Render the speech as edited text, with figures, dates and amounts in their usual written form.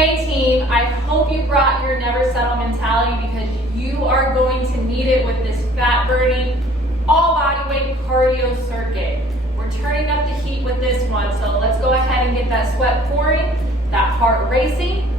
Hey team, I hope you brought your never settle mentality because you are going to need it with this fat burning, all body weight cardio circuit. We're turning up the heat with this one, so let's go ahead and get that sweat pouring, that heart racing,